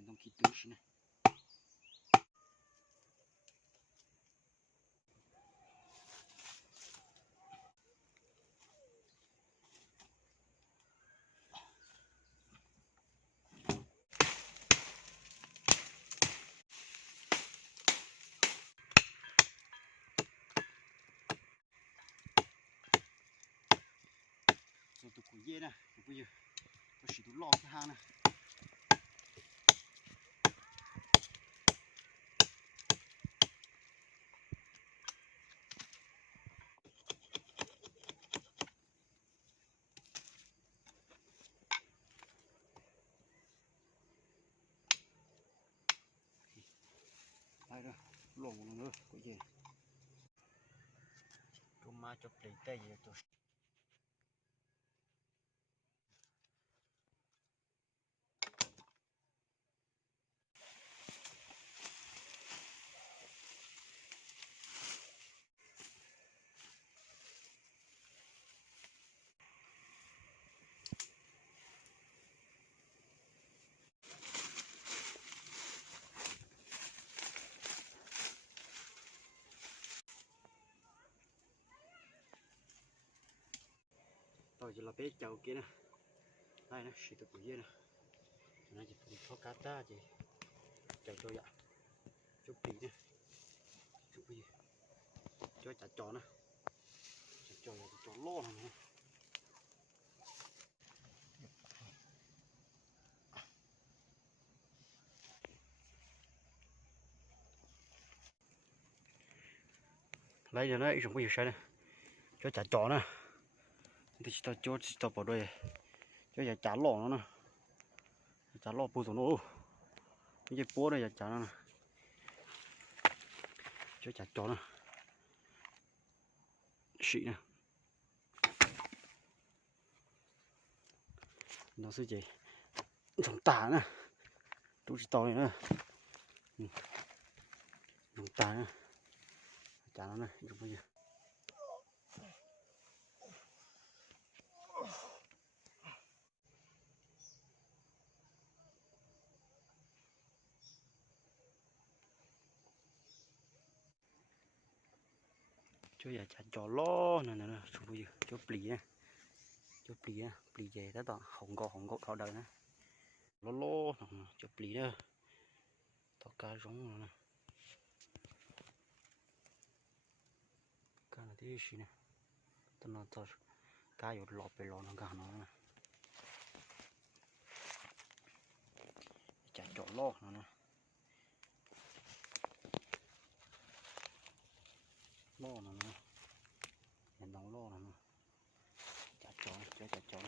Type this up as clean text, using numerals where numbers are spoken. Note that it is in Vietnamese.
Então que tuxe, né? Rồi tụi củi dê nè, bây giờ tôi chỉ tụi lò cái hang nè. Đây rồi, lò một nữa, củi dê. Tôi mà cho plei tay vậy tôi. Rồi giờ là bé chậu kia nè, đây nè, xịt tụi kia nè, nó chỉ phần thô cá ta chỉ chậu cho vậy, chút tí nè, chút gì, cho chả tròn nè, chả tròn là tròn lo này. Lấy giờ nó ít dùng cái gì sai nè, cho chả tròn nè, thì cho tao bỏ đây, cho chả lò nó nè. Chả lo bù tụi nó cái búa này chả nó nè cho chả chó nè xị nè nó sẽ gì trồng tả nè tôi chỉ tỏi nữa trồng tả nè chả nó nè trồng bây giờ cho giờ chả chó lo nè nè trồng bây giờ cho plì nè cho plì nè plì về tới tao không có khảo đời nè lo lo cho plì nè tao cá rống rồi nè cá là thế gì nè tao nói tao cáอยู่หลอบไปหลอnó cả nó nè chả chỗ lo nó nè lo nó nè mình đóng lo nó nè chả chỗ